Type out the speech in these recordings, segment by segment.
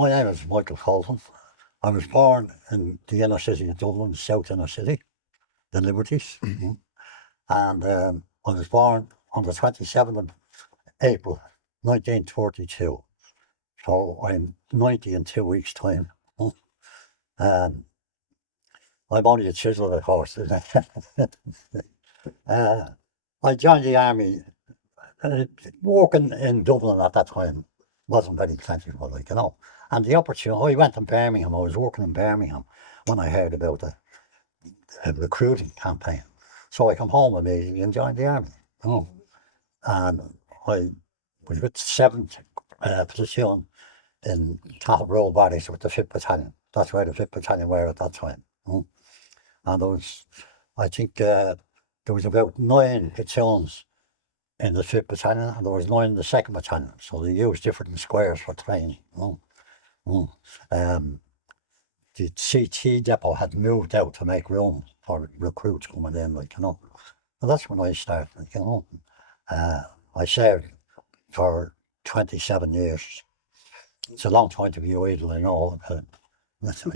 My name is Michael Colton. I was born in the inner city of Dublin, south inner city, the Liberties. And I was born on the 27th of April 1942. So I'm 90 in 2 weeks' time. I'm only a chisel, of course. I joined the army. Working in Dublin at that time wasn't very plentiful, like, And the opportunity, I went to Birmingham, I was working in Birmingham when I heard about the recruiting campaign. So I come home immediately and joined the army, And I was with the 7th platoon in Cattle Road Barracks with the 5th Battalion. That's where the 5th Battalion were at that time. And I think there was about 9 platoons in the 5th Battalion, and there was 9 in the 2nd Battalion, so they used different squares for training. The CT depot had moved out to make room for recruits coming in, And that's when I started, I served for 27 years. It's a long time to be idle, I know. I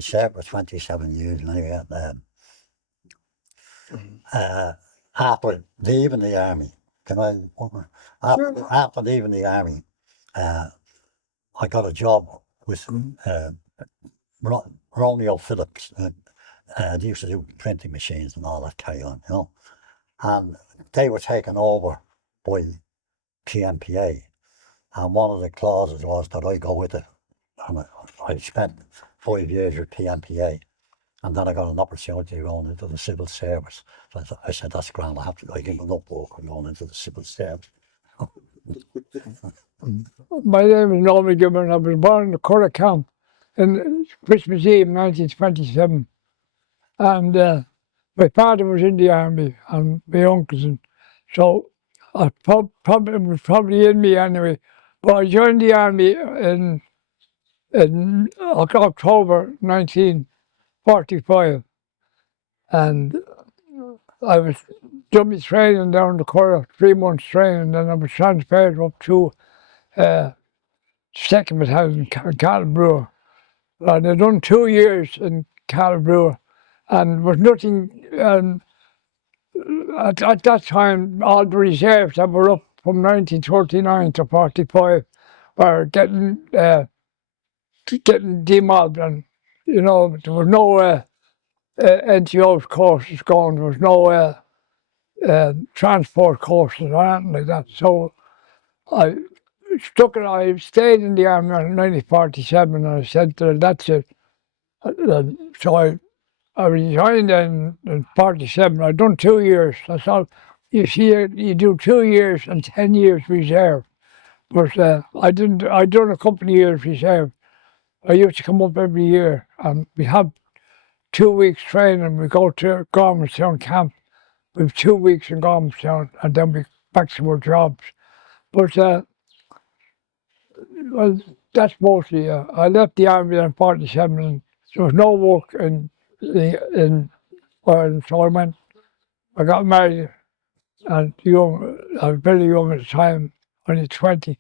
served for 27 years, anyway. After leaving the army, after leaving the army, I got a job with Romeo Phillips. They used to do printing machines and all that carry on, And they were taken over by PMPA. And one of the clauses was that I go with it. And I spent 5 years with PMPA. And then I got an opportunity going into the civil service. So I said, that's grand, I give enough work and going into the civil service. My name is Noel McGivern. I was born in the Curragh camp in Christmas Eve 1927. And my father was in the army and my uncles. And so I it was probably in me anyway. But I joined the army in October 1945. And I was done my training down the Curragh, 3 months training, then I was transferred up to 2nd Battalion in Calabrua. And I'd done 2 years in Calabrua, and was nothing. At that time, all the reserves that were up from 1939 to 45 were getting demobbed, and there was no NGO courses going. There was no transport courses or anything like that. So I stayed in the army in 1947, and I said to her, that's it. So I resigned in 47. I'd done 2 years. That's all. You see, you do 2 years and 10 years reserve. But I'd done a couple of years reserve. I used to come up every year, and we have 2 weeks training. We go to Gormanstown camp. We have 2 weeks in Gormanstown, and then we back to our jobs. But well, that's mostly. I left the army in 47, and there was no work in Ireland, so I got married, and I was very young at the time, only 20,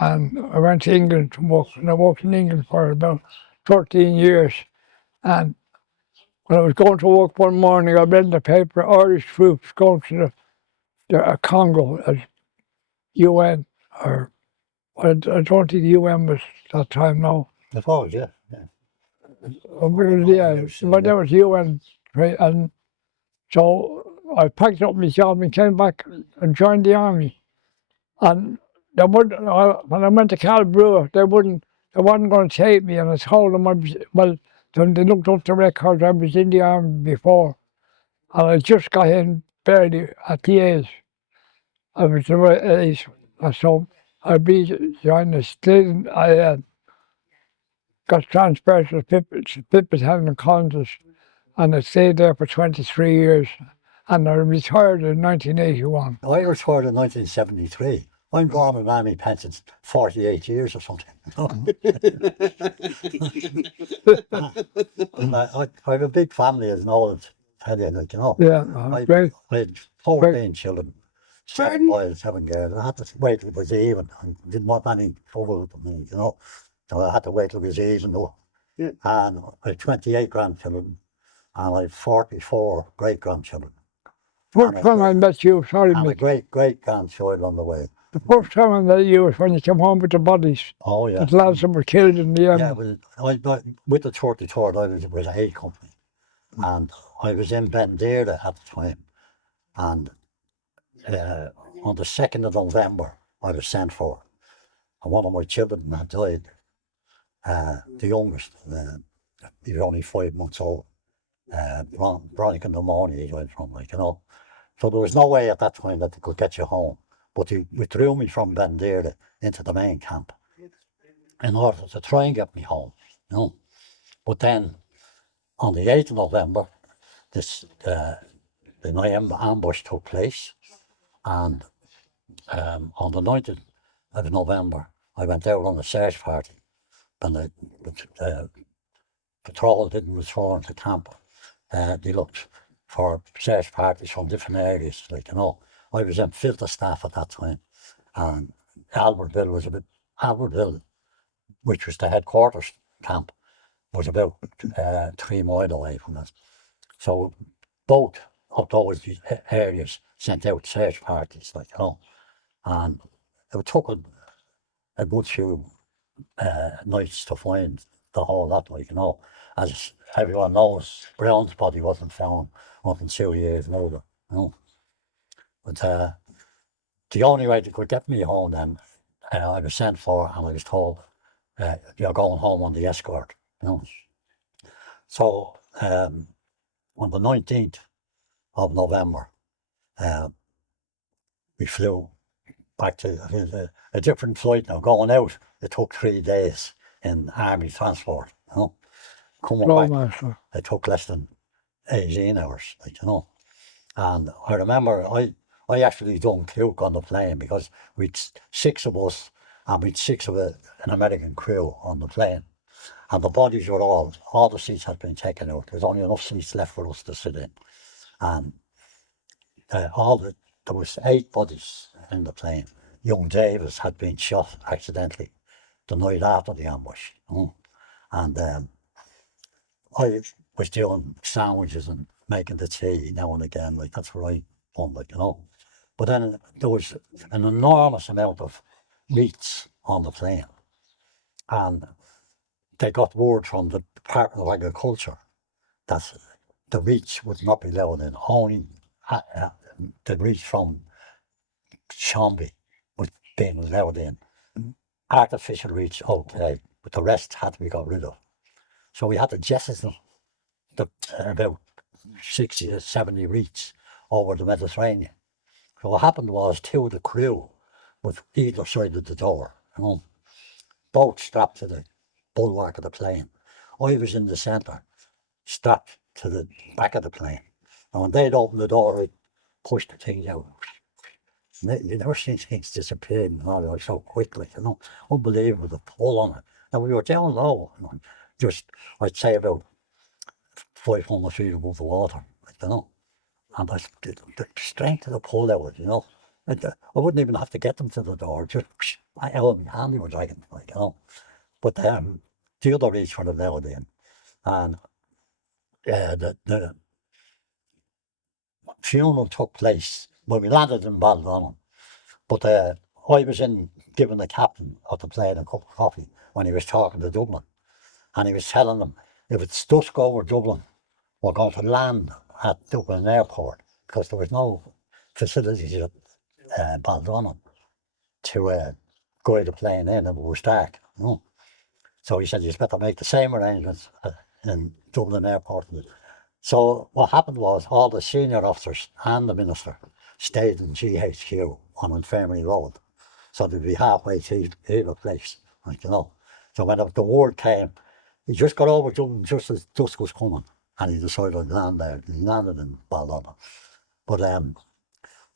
and I went to England to work, and I worked in England for about 13 years. And when I was going to work one morning, I read in the paper Irish troops going to the Congo as UN, or I don't think the UN was that time now. It was, yeah. But there was UN, right? And so I packed up my job and came back and joined the army. And when I went to Calabrua, they wasn't going to take me, and I told them then they looked up the records. I was in the army before, and I just got in barely at the age. I was the right age, so I joined the state. I got transferred to the 5th Battalion in Congo, and I stayed there for 23 years, and I retired in 1981. I retired in 1973. I'm gone in army pensions 48 years or something. I have a big family, as Noel tell you, Yeah, I had 14 children, 7 boys, 7 girls. I had to wait till it was even. I didn't want any trouble with them, So I had to wait till it was evening though. Yeah. And I had 28 grandchildren and I had 44 great-grandchildren. First time I met you, sorry, And a Mick. great-great-grandchild on the way. The first time I met you was when you came home with the bodies. Oh, yeah. The lads that were killed in the Yeah, end. with the 33rd, I was with a aid company. And I was in Bandera at the time. And on the 2nd of November, I was sent for. And one of my children had died. The youngest, he was only 5 months old. Chronic pneumonia he went from, like, you know. So there was no way at that time that they could get you home. But he withdrew me from Bandera into the main camp in order to try and get me home, you know. But then on the 8th of November, the Niemba ambush took place, and on the 9th of November, I went out on a search party, and the patrol didn't return to camp. They looked for search parties from different areas, like, you know. I was in filter staff at that time, and Albertville, which was the headquarters camp, was about 3 miles away from us. So both of those areas sent out search parties, like, you know, and it took a good few nights to find the whole lot, like, you know. As everyone knows, Brown's body wasn't found until 2 years later, you know. But the only way they could get me home then, I was sent for and I was told, you're going home on the escort, you know. So on the 19th of November, we flew back to a different flight now. Going out, it took 3 days in army transport, you know. Coming back, Master. it took less than 18 hours, like, you know. And I remember I actually done cook on the plane because we'd 6 of us and we'd 6 of an American crew on the plane. And the bodies were all the seats had been taken out. There's only enough seats left for us to sit in. And there was 8 bodies in the plane. Young Davis had been shot accidentally the night after the ambush. You know? And I was doing sandwiches and making the tea now and again, like that's what I done, like, you know. But then there was an enormous amount of meats on the plane, and they got word from the Department of Agriculture that the meats would not be allowed in. Only the meat from Shambi was being allowed in. Artificial meats, okay, but the rest had to be got rid of. So we had to jettison about 60 or 70 reeds over the Mediterranean. So what happened was 2 of the crew was either side of the door, you know, both strapped to the bulwark of the plane. I was in the centre, strapped to the back of the plane. And when they'd open the door, I'd push the things out. You never seen things disappearing so quickly, you know. Unbelievable, the pull on it. And we were down low, you know, just, I'd say about 500 feet above the water, you know. And the strength of the pull out, you know. I wouldn't even have to get them to the door, just out my hand they were dragging, like, you know. But the other reach were allowed in. And the funeral took place when we landed in Baldonnel. But I was giving the captain of the plane a cup of coffee when he was talking to Dublin. And he was telling them, if it's dusk over Dublin, we're going to land at Dublin Airport because there was no facilities at Baldonnel to guide the plane in and it was dark. You know? So he said, you better make the same arrangements in Dublin Airport. So what happened was all the senior officers and the minister stayed in GHQ on Infirmary Road. So they'd be halfway to either place, like, you know. So when the word came, he just got over Dublin just as dusk was coming and he decided to land there. He landed in Baldonnel. But I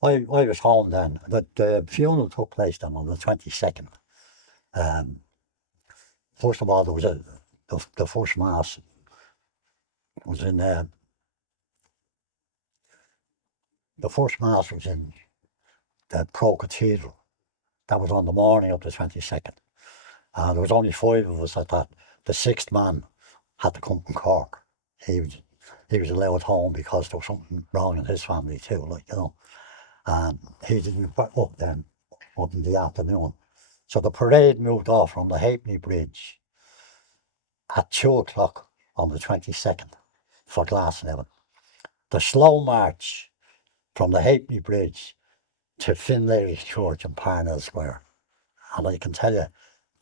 was home then. The funeral took place then on the 22nd. First of all, there was the first mass was in the first mass was in the Pro Cathedral. That was on the morning of the 22nd. And there was only 5 of us at that. The 6th man had to come from Cork. He was allowed home because there was something wrong in his family too, like, you know. And he didn't get up then, up in the afternoon. So the parade moved off from the Halfpenny Bridge at 2 o'clock on the 22nd for Glasnevin. The slow march from the Halfpenny Bridge to Finlay's Church in Parnell Square. And I can tell you,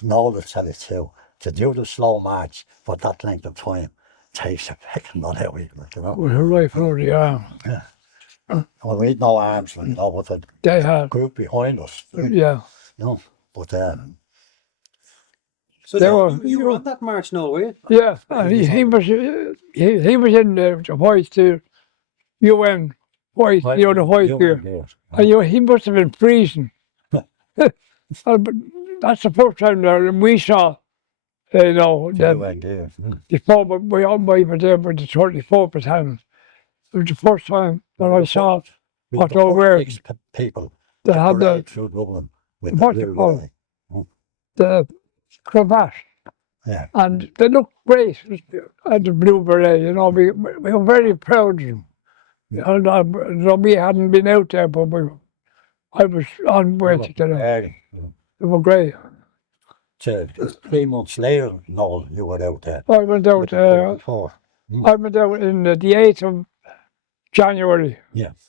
Noel will tell you too, to do the slow march for that length of time takes a picking not out of you, like, you know. With a rifle over the arm. Yeah. Well, we had no arms, like, you know, with a They had. group behind us. Yeah. You know, but So They you were on that march, Noel, were you? Yeah, and he was in the white UN white, you know, the white gear. And he must have been freezing. But that's the first time that we saw, you know, before we all were there with the 34th battalion. It was the first time that I saw what they were wearing. People They had the, through Dublin with what you call it, the cravat. Yeah. And they looked great at the blue beret, you know, we were very proud of them. And we hadn't been out there, but I was on with them. They were great. 3 months later, Noel, you were out there. I went out, I went out in the 8th of January,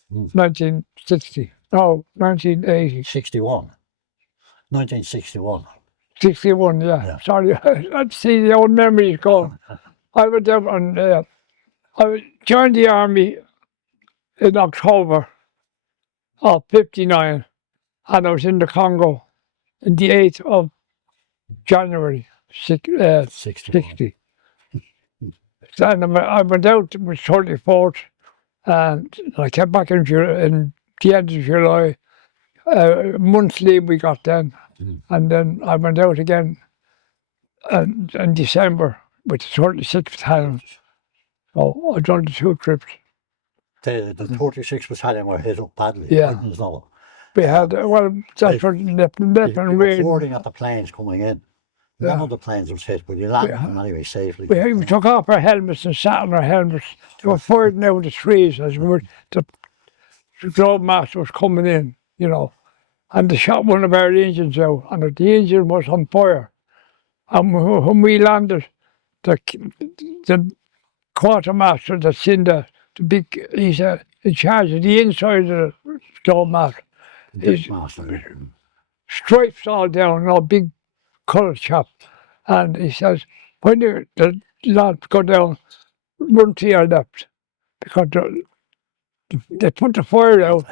1960. No, 1980. 61. 1961. 61, yeah. Sorry, I'd see the old memories gone. I went out and I joined the army in October of 59, and I was in the Congo in the 8th of January 60. And I went out with 34th, and I came back in the end of July. Monthly we got then, and then I went out again in December with the 36th Battalion. So I done the 2 trips. The 36th Battalion were hit up badly. Yeah. We had, well, that's what reporting at the planes coming in. None of the planes was hit, but you landed them anyway safely. We took off our helmets and sat on our helmets. They were firing out the trees as we were, the globe master was coming in, you know, and they shot one of our engines out, and the engine was on fire. And when we landed, the quartermaster that's in the big, he's in charge of the inside of the globe master. Stripes all down, you know, big colour chap. And he says, when the lads go down, run to your left, because they put the fire out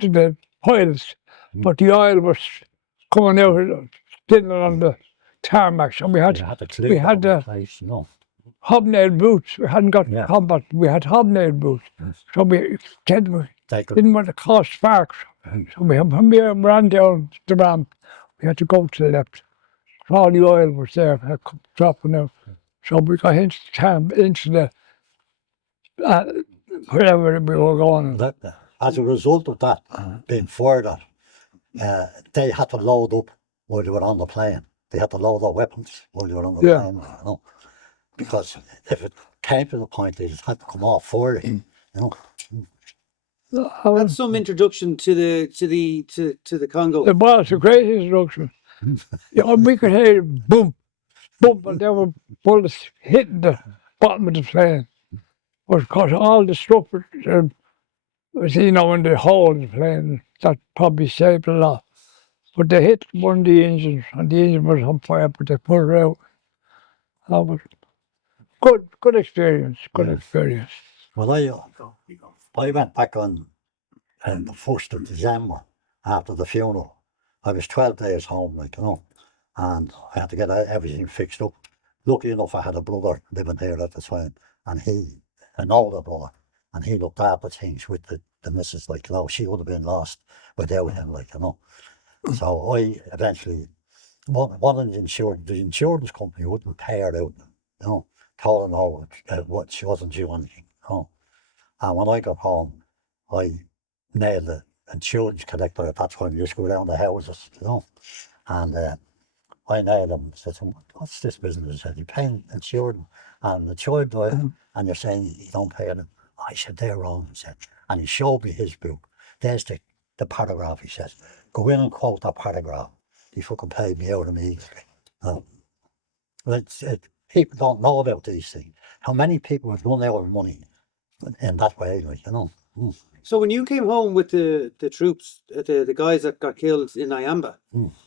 to the piles, but the oil was coming out, spilling on the tarmac. So we had the hobnail boots. We hadn't got combat. We had hobnail boots. So we didn't want to cause sparks. So when we ran down the ramp, we had to go to the left. All the oil was there, dropping out. So we got into the wherever we were going. As a result of that being fired at, they had to load up while they were on the plane. They had to load up weapons while they were on the plane, you know. Because if it came to the point, they just had to come off firing, you know. That's some introduction to the Congo. It was a great introduction. You know, we could hear boom, boom, and there were bullets hitting the bottom of the plane. But of course, all the stuff was, you know, in the hole of the plane. That probably saved a lot. But they hit one of the engines, and the engine was on fire, but they put it out. That was good experience, experience. Well, I went back on the 1st of December after the funeral. I was 12 days home, like, you know, and I had to get everything fixed up. Luckily enough, I had a brother living there at the time, and an older brother, and he looked after things with the missus, like, you know, she would have been lost without him, like, you know. So I eventually, one of the insurance company wouldn't pay her out, you know, told her no, what she wasn't due anything, you know. And when I got home, I nailed the insurance collector at that time, just go down the houses, you know. And I nailed him and said to him, what's this business? I said, you're paying the children and the child died and you're saying you don't pay them. I said, they're wrong, he said. And he showed me his book. There's the paragraph, he says. Go in and quote that paragraph. He fucking paid me out immediately. People don't know about these things. How many people have run out of money in that way, like, you know. So when you came home with the troops, the guys that got killed in Niemba,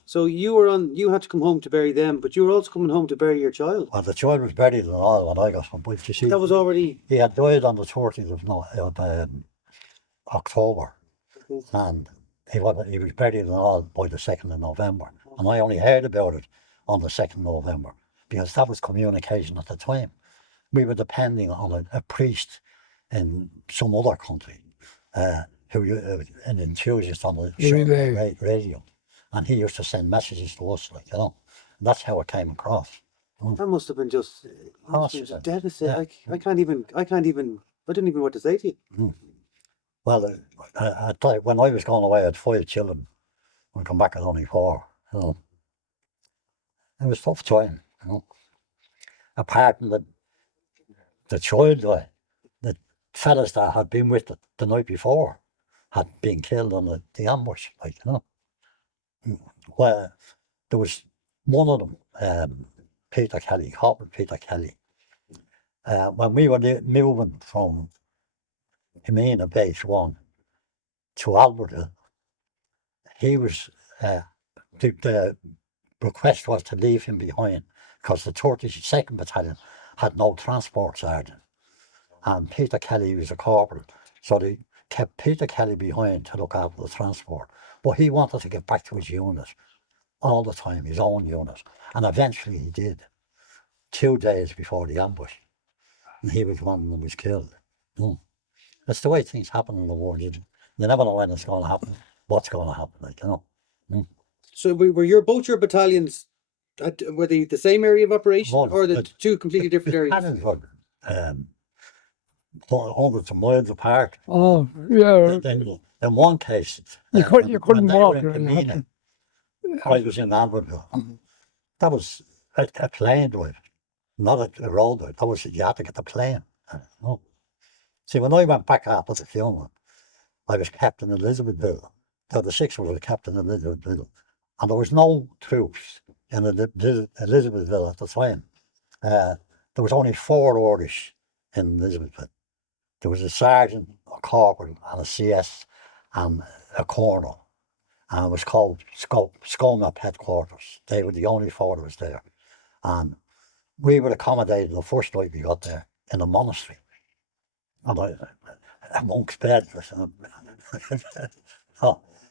so you had to come home to bury them, but you were also coming home to bury your child. Well, the child was buried and all when I got home. But you see, That was already... He had died on the 30th of October, and he was buried and all by the 2nd of November. And I only heard about it on the 2nd of November, because that was communication at the time. We were depending on a priest in some other country, who an enthusiast on the radio, and he used to send messages to us, like, you know. And that's how it came across. That must have been just devastating. Yeah. I didn't even know what to say to you. Well, when I was going away, I had 5 children. When I come back, I had only 4. You know. It was tough time, you know. Apart from the child, the fellas that had been with it the night before had been killed on the ambush, like, you know. Well, there was one of them, Peter Kelly, Corporal Peter Kelly. When we were moving from Himena Base 1 to Albertville, he was, the request was to leave him behind because the 32nd Battalion had no transport sergeant. And Peter Kelly was a corporal, so they kept Peter Kelly behind to look after the transport. But he wanted to get back to his unit all the time, his own unit. And eventually he did, 2 days before the ambush. And he was one of them was killed. That's the way things happen in the war. You never know when it's going to happen, what's going to happen, like, you know. So were both your battalions, were they the same area of operation, or the two completely different areas? Battalions were hundreds of miles apart. Oh, yeah. Then, in one case, you couldn't walk. I was in Albertville. That was a plane drive, not a road drive. That was, you had to get the plane. See, when I went back after the funeral, I was kept in Elizabethville. The 6th was kept in Elizabethville. And there was no troops in Elizabethville at the time. There was only 4 Irish in Elizabethville. There was a sergeant, a corporal, and a CS, and a colonel. And it was called Sconop Headquarters. They were the only 4 that was there. And we were accommodated the first night we got there in a monastery. And a monk's bed.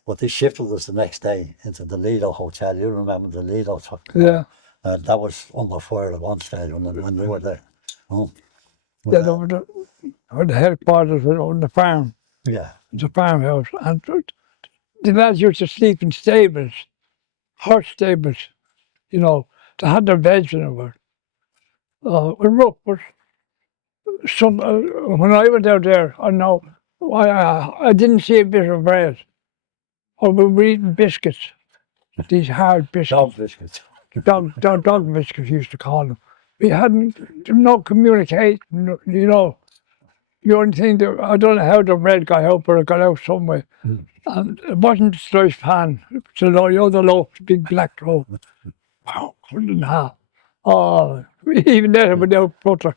But they shifted us the next day into the Lido Hotel. You remember the Lido? Yeah. That was under fire at one stage when we were there. Yeah, the headquarters was on the farm. Yeah. The farmhouse. And the lads used to sleep in stables, horse stables, you know, to have their beds in it. Rough, but when I went out there, I didn't see a bit of bread. Or we were eating biscuits, these hard biscuits. Dog biscuits. Dog biscuits, used to call them. We hadn't, no communication, you know. The only thing, I don't know how the bread got out, but it got out somewhere. And it wasn't a slice pan. So the loaf, big black loaf. Wow, 1.5. Oh, even then without butter.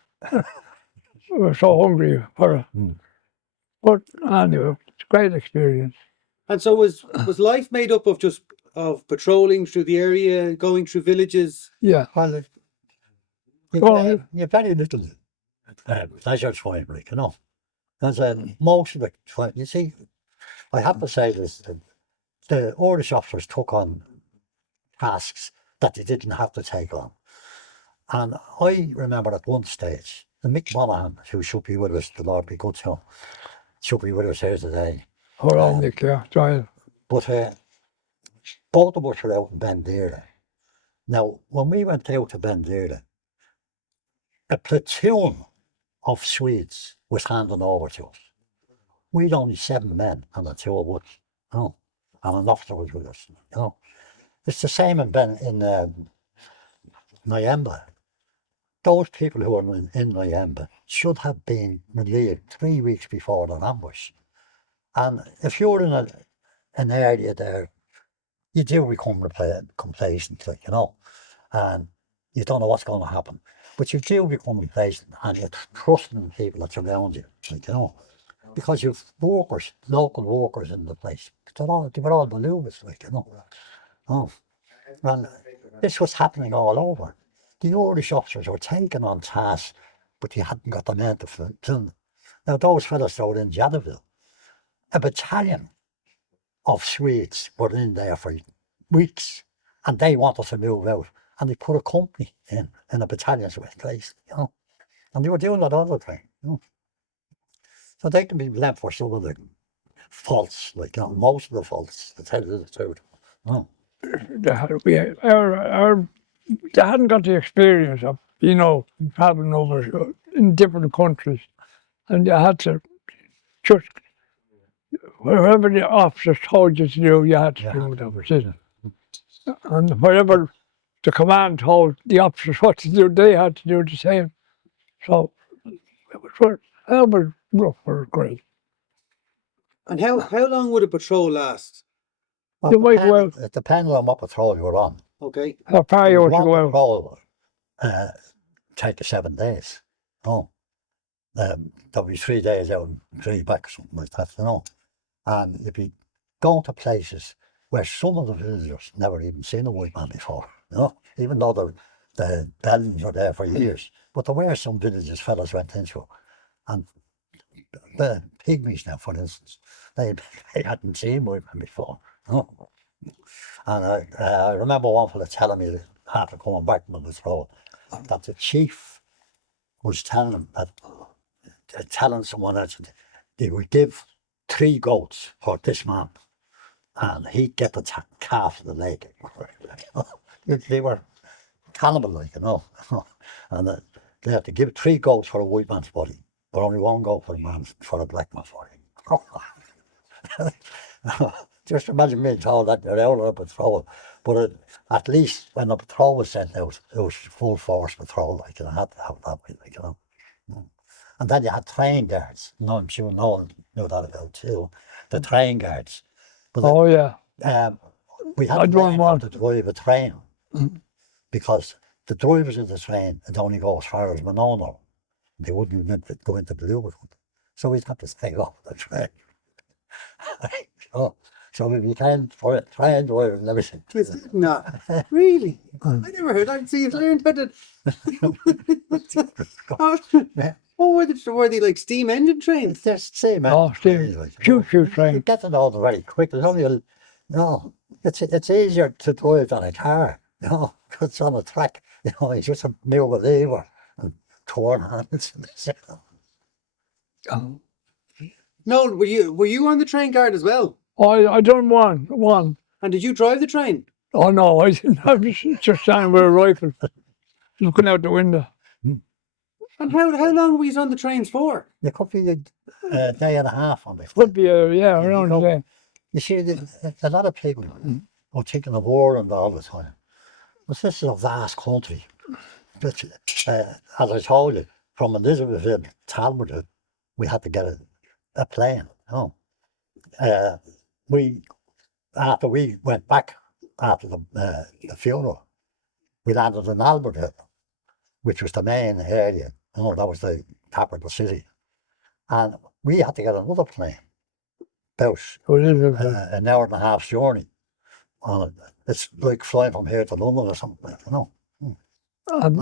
We were so hungry for it. But anyway, it's a great experience. And so was life made up of just patrolling through the area, going through villages? Yeah. Well, you're very little leisure time, like, you know. Because most of the time, you see, I have to say this, the Irish officers took on tasks that they didn't have to take on. And I remember at one stage, the Mick Colton, who should be with us, the Lord be good to him, should be with us here today. Hello, Mick, yeah, try. But both of us were out in Bandera. Now, when we went out to Bandera, a platoon of Swedes was handing over to us. We'd only 7 men and the 2 of us, you know, and an officer was with us, you know. It's the same in Niemba, those people who were in Niemba should have been relieved 3 weeks before that ambush. And if you're in an area there, you do become complacent, like, you know, and you don't know what's going to happen. But you do become complacent and you're trusting the people that's around you, like, you know, because you've workers, local workers in the place. They were all believers, like, you know. Oh. And this was happening all over. The Irish officers were taken on task, but you hadn't got the men to film them. Now, those fellas were in Jadaville. A battalion of Swedes were in there for weeks, and they wanted to move out. And they put a company in a battalion's place, you know. And they were doing that all the time, you know. So they can be blamed for some of the faults, like, you know, most of the faults, to tell you the truth. Oh. They hadn't got the experience of, you know, traveling over in different countries, and you had to just, whatever the officers told you to do, you had to do that was it. And whatever the command told the officers what to do, they had to do the same. So it was rough for a great. And how long would a patrol last? Well, You might well, it depends on what patrol you're on. Okay. how far you were to One go out. patrol take 7 days. No. There'll be 3 days out and 3 back, something like that, you know. And you'd be going to places where some of the villagers never even seen a white man before, you know, even though the buildings were there for years. But there were some villages fellas went into, and the pygmies now, for instance, they hadn't seen white men before, you know. And I remember one fella telling me after coming back from the patrol that the chief was telling him that, telling someone else they would give 3 goats for this man, and he'd get the calf of the leg. They were cannibal, like, you know. And they had to give 3 goats for a white man's body, but only 1 goat for a black man's body. Just imagine me told that they're out on a patrol. But at least when the patrol was sent out, it was full force patrol, like, and I had to have that way, like, you know. And then you had train guards. No, I'm sure Noel knew that about too. The train guards. But Oh, yeah. we had to learn how to drive a train because the drivers of the train would only go as far as Monona. They wouldn't go into Blue. So we'd have to stay off the train. So we became train drivers and everything. No, really? I never heard that. So you've learned how to. Oh, were they like steam engine trains? They're steam Oh, engine. choo-choo train. You get to know them very quick. There's only it's easier to drive than a car, you know, because it's on a track. You know, you just move a lever and turn hands. No, were you on the train guard as well? I done one. And did you drive the train? Oh no, I didn't. I was just standing with a rifle, looking out the window. And how long were you on the trains for? You could be a day and a half on it. Would be around the day. You see, a lot of people are thinking of Ireland all the time. But this is a vast country. But, as I told you, from Elizabethville to Talbot, we had to get a plane. You know. After we went back after the funeral, we landed in Albert, which was the main area. You know, that was the capital city. And we had to get another plane, about an hour and a half journey. It's like flying from here to London or something, you know. When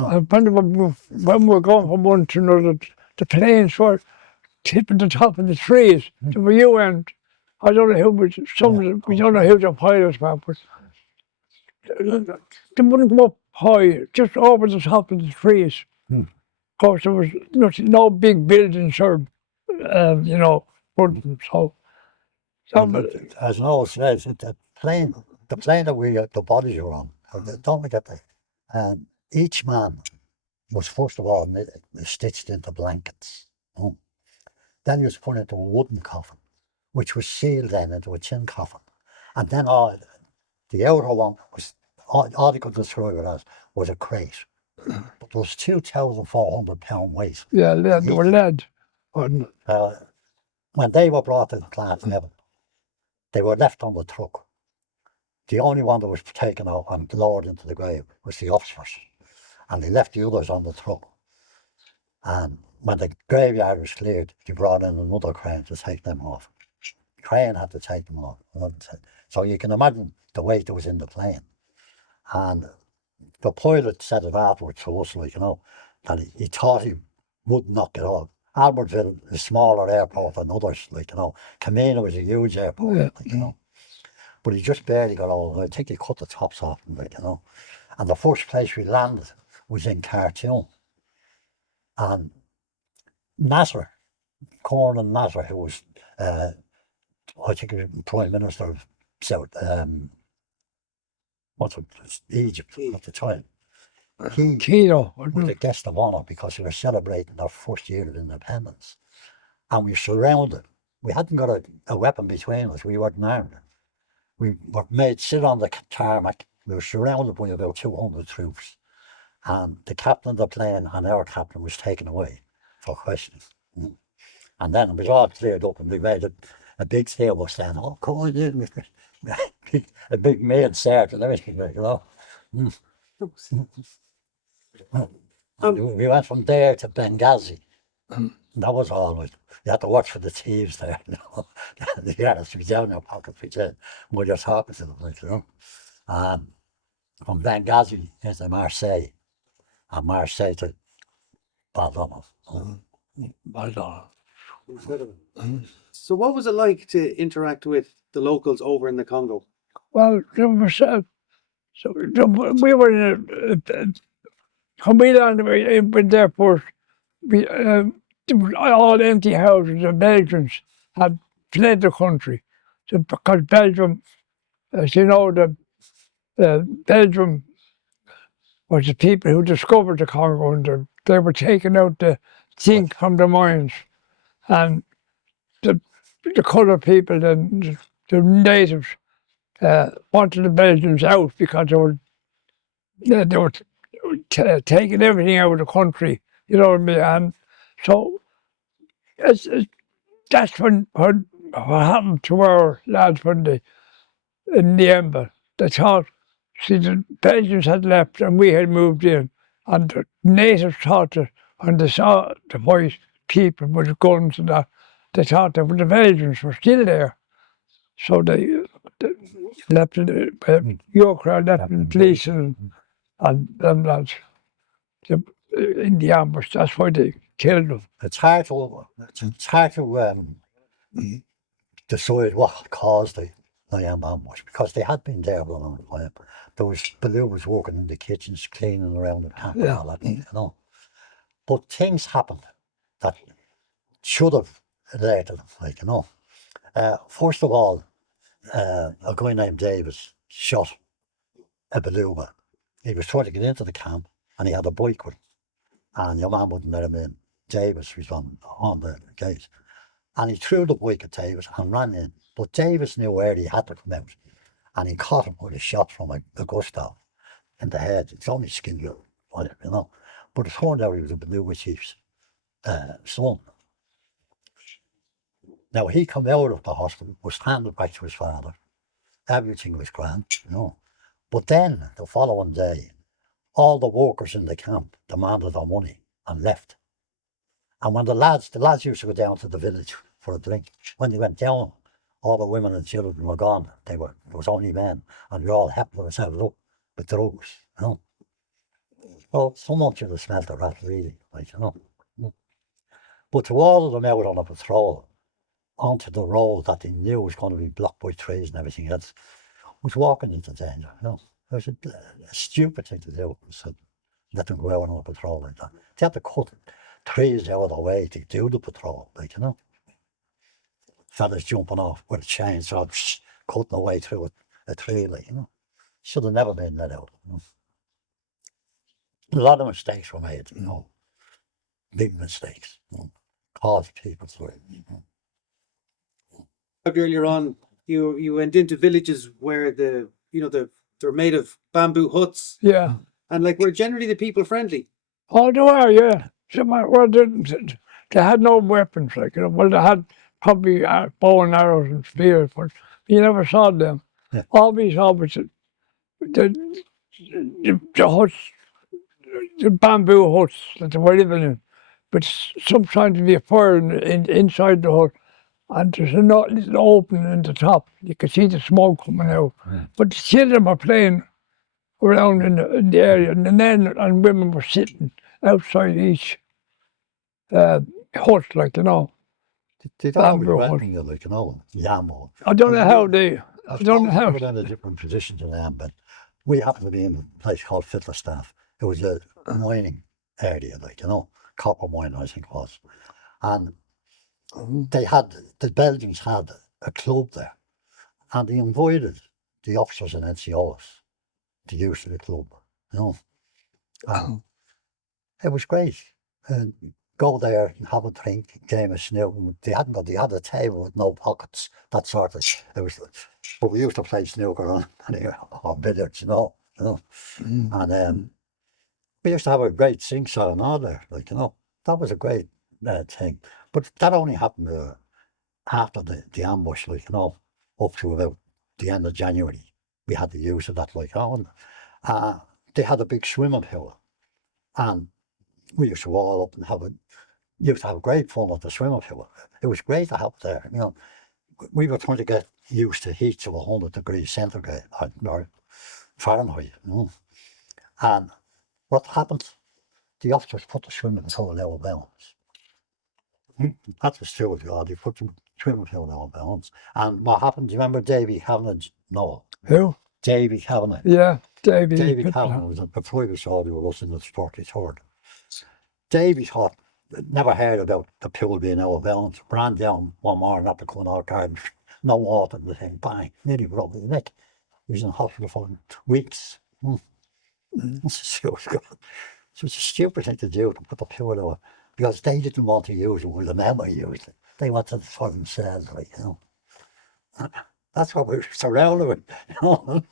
we were going from one to another, the planes were tipping the top of the trees. To the UN, I don't know who was we don't know who the pilots were, but they wouldn't go up high, just over the top of the trees. Of course, there was no big buildings or, you know, so as Noel says, the plane that the bodies were on, don't forget that. Each man was first of all stitched into blankets. Then he was put into a wooden coffin, which was sealed then into a tin coffin. And then the outer one was, all you could describe it as, was a crate. but there was 2,400 pound weight. Yeah, lead, they were lead. Wasn't it? When they were brought to the plant level, they were left on the truck. The only one that was taken out and lowered into the grave was the officers, and they left the others on the truck. And when the graveyard was cleared, they brought in another crane to take them off. The crane had to take them off. So you can imagine the weight that was in the plane. And the pilot said it afterwards to us, like, you know, that he thought he would not get off. Albertville is a smaller airport than others, like, you know. Camino was a huge airport, Yeah. like, you know. But he just barely got over. I think he cut the tops off them, like, you know. And the first place we landed was in Khartoum. And Nasser, Cornel Nasser, who was, I think he was Prime Minister of South, Egypt at the time. He Kino. was Wasn't a it? guest of honour because we were celebrating our first year of independence. And we were surrounded. We hadn't got a weapon between us. We weren't armed. We were made sit on the tarmac. We were surrounded by about 200 troops. And the captain of the plane and our captain was taken away for questioning. And then it was all cleared up and we made a big table stand. Oh, come on in, a big maid served and everything, you know. We went from there to Benghazi. And that was all right. You had to watch for the thieves there, you know. You had to be down in your pocket when you're talking to them, like, you know. From Benghazi into Marseille, and Marseille to Baldona. Baldona. So what was it like to interact with the locals over in the Congo? Well, there was, we were in when we landed in the airport, there was all empty houses. The Belgians had fled the country. So because Belgium, as you know, Belgium was the people who discovered the Congo, and they were taking out the zinc from the mines. And the coloured people, the natives, wanted the Belgians out because they were taking everything out of the country, you know what I mean? And so that's when what happened to our lads in Niemba. They thought, see, the Belgians had left and we had moved in, and the natives thought that when they saw the white people with guns and that, they thought that the Belgians were still there. So they left Yorkshire, left the police and them lads in the ambush. That's why they killed them. It's hard to decide what caused the Niemba ambush because they had been there for a long time. There was Baloo was working in the kitchens, cleaning around the camp and all that, you know. But things happened that should have led to them, like, you know. First of all, a guy named Davis shot a beluga. He was trying to get into the camp and he had a bike with him. And your man wouldn't let him in. Davis was on the gate. And he threw the bike at Davis and ran in. But Davis knew where he had to come out. And he caught him with a shot from a Gustav in the head. It's only skinned you, you know. But it turned out he was a beluga chief's son. Now, he came out of the hospital, was handed back to his father. Everything was grand, you know. But then, the following day, all the workers in the camp demanded their money and left. And when the lads used to go down to the village for a drink. When they went down, all the women and children were gone. There was only men, and they all helped themselves up with drugs, you know. Well, someone should have smelt the rat, really, like, you know. But to all of them out on a patrol, onto the road that they knew was going to be blocked by trees and everything else, was walking into danger, you know. It was a stupid thing to do, so let them go out on a patrol like that. They had to cut trees out of the way to do the patrol, like, you know. Fellas jumping off with a chainsaw, cutting away through a tree, like, you know. Should have never been let out, you know. A lot of mistakes were made, you know. Big mistakes, you know. Caused people through it, you know. Earlier on, you went into villages where they're made of bamboo huts. Yeah. And like, were generally the people friendly? Oh, they were, yeah. Well, they had no weapons, like, you know. Well, they had probably bow and arrows and spears, but you never saw them. Yeah. All we saw was the huts, the bamboo huts that they were living in. But sometimes there'd be a fire inside the hut, and there's a little opening in the top. You could see the smoke coming out. Yeah. But the children were playing around in the area, and the men and women were sitting outside each hut, like, you know. They'd always Bamboo welcome you, like, you know, Yambo. I don't know how they. I don't know how. We were in a different position to them, but we happened to be in a place called Fiddlerstaff. It was a mining area, like, you know, copper mine, I think it was. And the Belgians had a club there, and they invited the officers and NCOs to use the club, you know. And it was great. And go there and have a drink, game of snooker. They had a table with no pockets, that sort of. It was, but we used to play snooker or billiards, you know. And we used to have a great sing-song all there, like, you know. That was a great thing. But that only happened after the ambush, like, you know, up to about the end of January. We had the use of that, like, on. They had a big swimming pool, and we used to roll up and used to have great fun at the swimming pool. It was great to have it there, you know. We were trying to get used to heats of 100 degrees centigrade or Fahrenheit, you know. And what happened? The officers put the swimming pool out of bounds. That was true, they put the swimming pool out of bounds. And what happened? Do you remember Davy Kavanagh? No. Who? Davy Kavanagh. Yeah, Davy. Davy Kavanagh was a private soldier with us in the 43rd. Davy thought, never heard about the pool being out of bounds, ran down one morning at the Congo garden, no water in the thing, bang, nearly broke his neck. He was in hospital for weeks. So it's a stupid thing to do, to put the pool out, because they didn't want to use it, well, the men were using it. They wanted it for themselves, like, you know. That's what we were surrounded with, you know.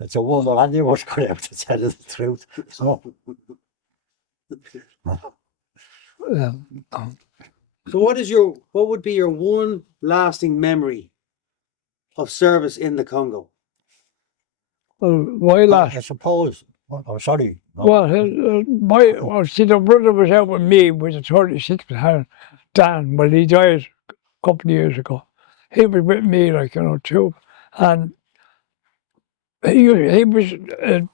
It's a wonder any of us could have to tell you the truth. So what would be your one lasting memory of service in the Congo? Well, why last? I suppose. Oh, sorry. No. Well, see, the brother was out with me with the 36th Battalion, Dan, but he died a couple of years ago. He was with me, like, you know, too. And he was in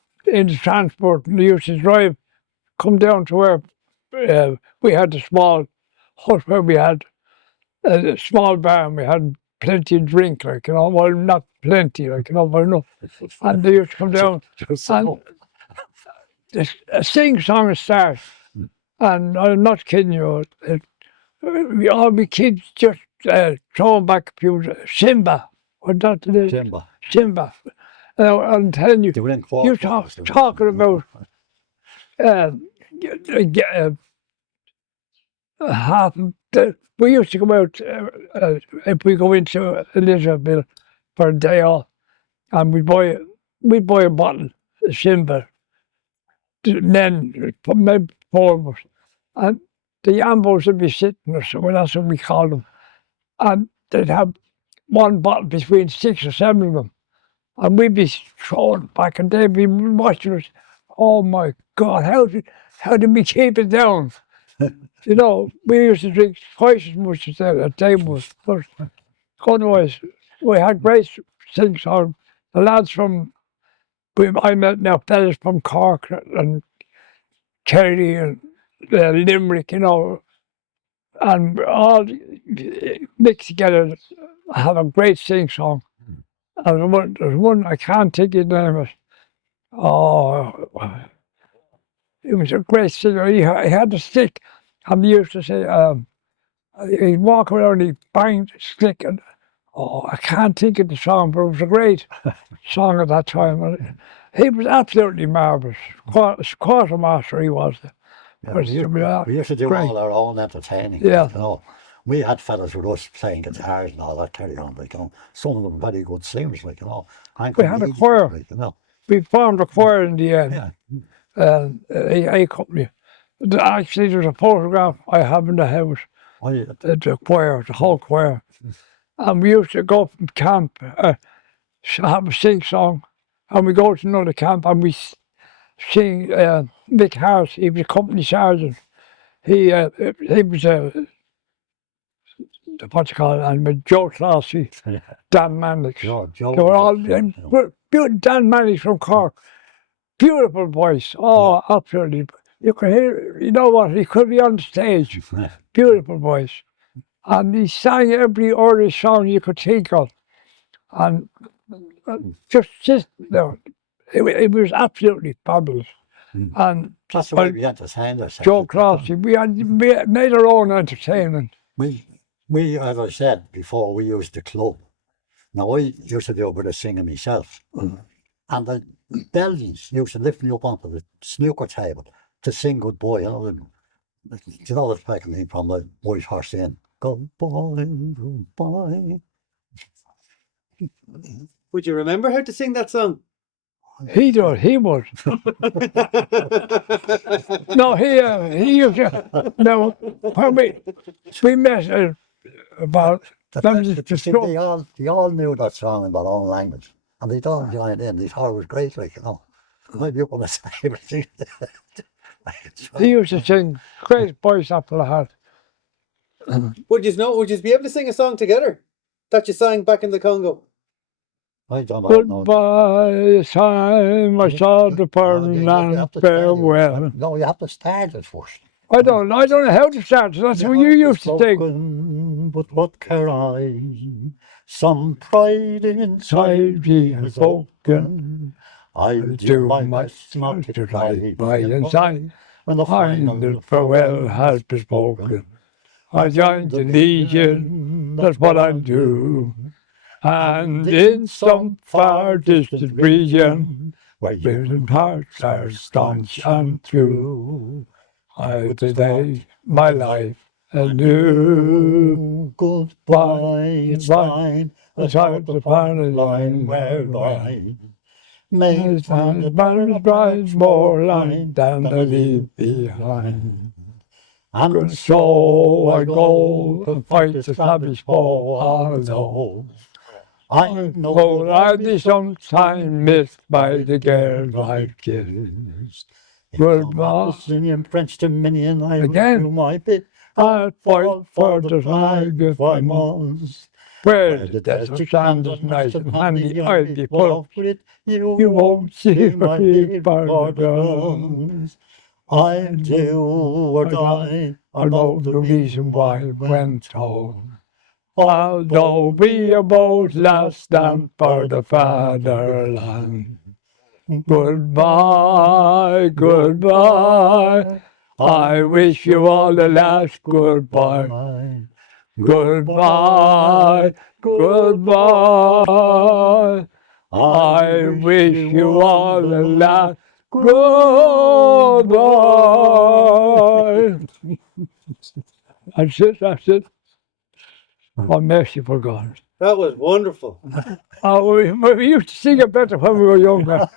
the transport, and he used to drive, come down to where we had the small hut where we had a small bar, and we had plenty of drink, like, you know, well, not plenty, like, you know, but enough. And they used to come down, and a sing-song starts, and I'm not kidding you, all the kids just throwing back a few, Simba, what that it is? Simba. I'm telling you, you're talking about half. We used to go out if we go into Elizabethville for a day off, and we'd buy a bottle of Simba. Then maybe 4 of us, and the Yambos would be sitting, or so, well, that's what we called them, and they'd have one bottle between 6 or 7 of them. And we'd be throwing back, and they'd be watching us. Oh my God, how did we keep it down? You know, we used to drink twice as much as they was. But otherwise, we had great sing-song. The lads I met now fellas from Cork and Kerry and Limerick, you know, and all mixed together, have a great sing-song. And there's one I can't think his name of. Oh, he was a great singer. He had a stick, and he used to say, he'd walk around, he'd bang the stick, and I can't think of the song, but it was a great song at that time. And he was absolutely marvellous. Quartermaster he was. Yeah, we used to do all our own entertaining. Yeah. You know, we had fellas with us playing guitars and all that carry on, like, you know. Some of them very good singers, like, you know. And We had a comedians, choir. like, you know. We formed a choir in the end. Yeah. A company. Actually, there's a photograph I have in the house. Oh, yeah. The choir, the whole choir. And we used to go from camp, have a sing song, and we go to another camp and we sing. Mick Hart, he was a company sergeant. He was what you call it, and with Joe Classy, Dan Mannix. They were all Dan Mannix from Cork. Beautiful voice. Oh, absolutely. You could hear, you know what, he could be on stage. Beautiful voice. And he sang every Irish song you could think of. And just you know, it was absolutely fabulous. And that's the way we entertained ourselves. Joe Classy, we made our own entertainment. We, as I said before, we used the club. Now, I used to do a bit of singing myself. And the Belgians used to lift me up onto the snooker table to sing goodbye. You know, you know that's taking me from the White Horse Inn. Goodbye, goodbye. Would you remember how to sing that song? He would. No, he used to. No, when we met about. They all knew that song in their own language, and they all joined in. They thought it was great, like, you know. Maybe up on the side. He used to sing great voice after the heart. Would you be able to sing a song together that you sang back in the Congo? I don't know. Goodbye, time I saw the foreign land, farewell. No, you have to start it first. I don't know how to start. That's what you used to sing. But what care I? Some pride inside me has spoken. I'll do my best not to ride by your side when the final farewell has been spoken. I joined the Legion, that's what I'll do. And in some far distant region, where your hearts are staunch and true, I'll delay my life anew. Goodbye, it's fine, it's hard to find a line whereby may find the banner's bright more line than they leave behind. And so I go to fight the savage foe, although I know I'll be sometime missed by the girls I've kissed. Goodbye. In French Dominion, I will do my bit. I'll fight for the flag if I must. Where the desert sand is nice and handy, I'll be full of it. You won't see my big borders. I'll do or die. I know the reason why I went home. Although we are both last stand for the fatherland. Goodbye, goodbye. I wish you all the last goodbye. Goodbye, goodbye. I wish you all the last goodbye. That's it. Oh, merciful God. That was wonderful. We used to sing it better when we were younger.